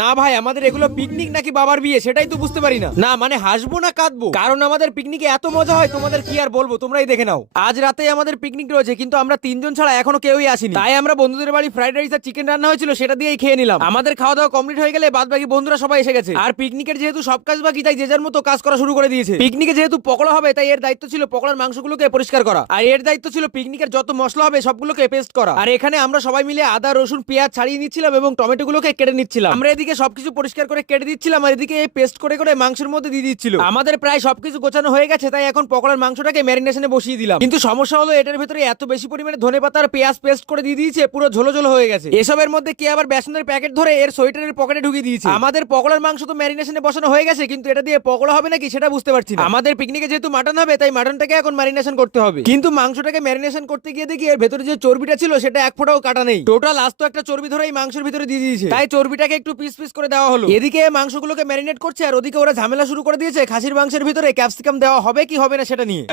না ভাই, আমাদের এগুলো পিকনিক নাকি বাবার বিয়ে সেটাই তো বুঝতে পারি না। না মানে হাসবো না কাঁদবো, কারণ আমাদের পিকনিকে এত মজা হয় তোমাদের কি আর বলবো, তোমরাই দেখে নাও। আজ রাতে আমাদের পিকনিক রয়েছে, কিন্তু আমরা তিনজন ছাড়া এখনো কেউই আসিনি। তাই আমরা বন্ধুদের বাড়ি ফ্রাইড রাইস আর চিকেন রান্না হয়েছিল, সেটা দিয়েই খেয়ে নিলাম। আমাদের খাওয়া দাওয়া কমপ্লিট হয়ে গেলে বাদ বাকি বন্ধুরা সবাই এসে গেছে। আর পিকনিকের যেহেতু সব কাজ বাকি, তাই যে যার মতো কাজ করা শুরু করে দিয়েছে। পিকনিকে যেহেতু পকোড়া হবে, তাই এর দায়িত্ব ছিল পকোড়ার মাংসগুলোকে পরিষ্কার করা, আর এর দায়িত্ব ছিল পিকনিকের যত মশলা হবে সবগুলোকে পেস্ট করা। আর এখানে আমরা সবাই মিলে আদা রসুন পেঁয়াজ ছাড়িয়ে নিচ্ছিলাম এবং টমেটো গুলোকে কেটে নিচ্ছিলাম। আমরা এদিকে সবকিছু পরিষ্কার করে কেটে দিচ্ছিলাম, আর এদিকে পেস্ট করে করে মাংসের মধ্যে দিয়ে দিচ্ছিল। আমাদের প্রায় সবকিছু গোছানো হয়ে গেছে, তাই এখন পকোড়ার মাংসটাকে ম্যারিনেশনে বসিয়ে দিলাম। কিন্তু সমস্যা হলো এটার ভিতরে এত বেশি পরিমাণে ধনেপাতা আর পেঁয়াজ পেস্ট করে দিয়ে দিয়েছে, পুরো ঝোলো ঝোলো হয়ে গেছে। এসবের মধ্যে কে আবার বেসনের প্যাকেট ধরে এর সোয়েটারের পকেটে ঢুকিয়ে দিয়েছে। আমাদের পকোড়ার মাংস তো ম্যারিনেশনে বসানো হয়ে গেছে, কিন্তু এটা দিয়ে পকোড়া হবে নাকি সেটা বুঝতে পারছি না। আমাদের পিকনিকে যেহেতু মাটন হবে, তাই মাটনটাকে এখন ম্যারিনেশন করতে হবে। কিন্তু মাংসটাকে ম্যারিনেশন করতে গিয়ে দেখি এর ভেতরে যে চর্বিটা ছিল সেটা এক ফোঁটাও কাটা নেই। টোটাল আস্ত একটা চর্বি ধরে এই মাংসের ভিতরে দিয়ে দিয়েছে, তাই চর্বিটাকে একটু পিস পিস করে দেওয়া হলো। এদিকে মাংসগুলোকে ম্যারিনেট করছে, আর ওদিকে ওরা ঝামেলা শুরু করে দিয়েছে খাসির মাংসের ভিতরে ক্যাপসিকাম দেওয়া হবে কি হবে না সেটা নিয়ে।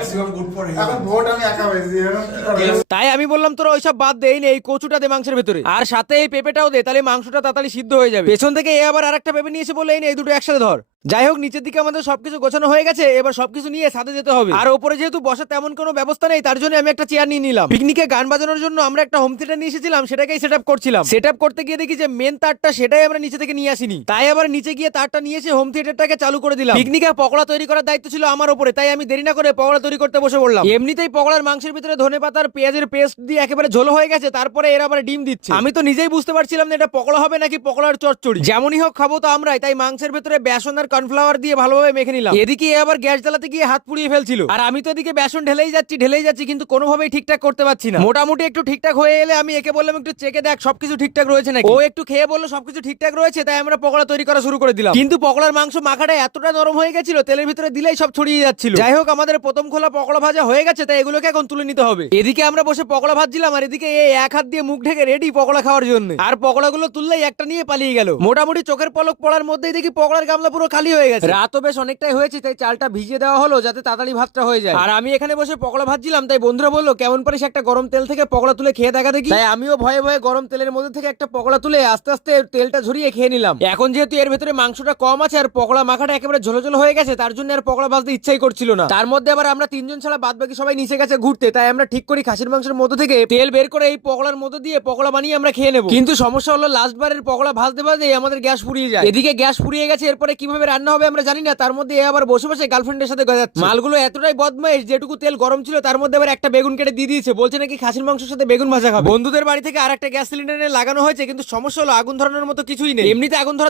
এখন ভোট আমি একা পেয়েছি, এখন কি করবো? তাই আমি বললাম তোরা ওইসব বাদ দে, এই কচুটা দে মাংসের ভেতরে, আর সাথে এই পেঁপেটাও দে, তাহলে মাংসটা তাড়াতাড়ি সিদ্ধ হয়ে যাবে। পেছন থেকে এ আবার আরেকটা পেঁপে নিয়েছে বলে এই দুটো একসাথে ধর। যাই হোক, নিচের দিকে আমাদের সবকিছু গোছানো হয়ে গেছে, এবার সবকিছু নিয়ে সাথে যেতে হবে। আর ওপরে যেহেতু বসার তেমন কোনো ব্যবস্থা নেই, তার জন্য আমি একটা চেয়ার নিয়ে নিলাম। পিকনিকে গান বাজানোর জন্য আমরা একটা হোম থিয়েটার নিয়ে এসেছিলাম, সেটাকেই সেট আপ করছিলাম। সেট আপ করতে গিয়ে দেখি যে মেন তারটা সেটাই আমরা নিচে থেকে নিয়ে আসিনি, তাই আবার নিচে গিয়ে তারটা নিয়ে এসে হোম থিয়েটারটাকে চালু করে দিলাম। পিকনিকে পকোড়া তৈরি করার দায়িত্ব ছিল আমার উপরে, তাই আমি দেরি না করে পকোড়া তৈরি করতে বসে পড়লাম। এমনিতেই পকোড়ার মাংসের ভিতরে ধনেপাতা আর পেঁয়াজের পেস্ট দিয়ে একেবারে ঝোলো হয়ে গেছে, তারপরে এর আবার ডিম দিচ্ছে। আমি তো নিজেই বুঝতে পারছিলাম না এটা পকোড়া হবে নাকি পকোড়ার চচ্চড়ি। যেমনই হোক খাবো তো আমরাই, তাই মাংসের ভিতরে বেসন আর কর্নফ্লাওয়ার দিয়ে ভালোভাবে মেখে নিলাম। এদিকে আবার গ্যাস জ্বালাতে গিয়ে হাত পুড়িয়ে ফেলছিল, আর আমি তো এদিকে বেসন ঢেলেই যাচ্ছি, কিন্তু কোনোভাবেই ঠিকঠাক করতে পারছি না। মোটামুটি একটু ঠিকঠাক হয়ে এলে আমি একে বললাম একটু চেকে দেখ সবকিছু ঠিকঠাক রয়েছে নাকি। ও একটু খেয়ে বললো সবকিছু ঠিকঠাক রয়েছে, তাই আমরা পকোড়া তৈরি করা শুরু করে দিলাম। কিন্তু পকোড়ার মাংস মাখাটা এতটা নরম হয়ে গেছিল, তেলের ভিতরে দিলেই সব ছড়িয়ে যাচ্ছিল। যাই হোক, আমাদের প্রথম খোলা পকোড়া ভাজা হয়ে গেছে, তাই এগুলোকে এখন তুলে নিতে হবে। এদিকে আমরা বসে পকোড়া ভাজছিলাম, আর এদিকে এই এক হাত দিয়ে মুখ ঢেকে রেডি পকোড়া খাওয়ার জন্য। আর পকোড়াগুলো তুললেই একটা নিয়ে পালিয়ে গেল। মোটামুটি চোখের পলক পড়ার মধ্যেই দেখি পকোড়ার গামলা পুরো খালি হয়ে গেছে। রাতও বেশ অনেকটাই হয়েছে, তাই চালটা ভিজিয়ে দেওয়া হলো যাতে তাড়াতাড়ি ভাতটা হয়ে যায়। আর আমি এখানে বসে পকোড়া ভাজছিলাম, তাই বন্ধুরা বললো কেমন পারিস একটা গরম তেল থেকে পকোড়া তুলে খেয়ে দেখা দেখি। তাই আমিও ভয়ে ভয়ে গরম তেলের মধ্যে থেকে একটা পকোড়া তুলে আস্তে আস্তে তেলটা ঝরিয়ে খেয়ে নিলাম। এখন যেহেতু এর ভিতরে মাংসটা কম আছে আর পকোড়া মাখাটা একেবারে ঝোলো ঝোলো হয়ে গেছে, তার জন্য আর পকোড়া ভাজতে ইচ্ছাই করছিল না। তার মধ্যে আবার আমরা তিনজন ছাড়া বাদ বাকি সবাই নিচে গেছে ঘুরতে, তাই আমরা ঠিক করি খাসির মাংসের মধ্যে থেকে তেল বের করে এই পকোড়ার মধ্যে দিয়ে পকোড়া বানিয়ে আমরা খেয়ে নেবো। কিন্তু সমস্যা হলো লাস্ট বারের পকোড়া ভাজতে ভাজতে আমাদের গ্যাস ফুরিয়ে যায়। এদিকে গ্যাস ফুরিয়ে গেছে, এরপরে কিভাবে রান্না হবে আমরা জানি না। তার মধ্যে আবার বসে বসে গার্লফ্রেন্ডের সাথে গজাচ্ছে। মালগুলো এতটাই বদমাইশ, যেটুকু তেল গরম ছিল তার মধ্যে আবার একটা বেগুন কেটে দিয়ে দিয়েছে, বলছে নাকি খাসির মাংসের সাথে বেগুন ভাজা খাবে। বন্ধুদের বাড়ি থেকে আরেকটা গ্যাস সিলিন্ডারে লাগানো হয়েছে, কিন্তু সমস্যা হলো আগুন ধরানোর মতো কিছুই নেই। এমনিতে আগুন ধরা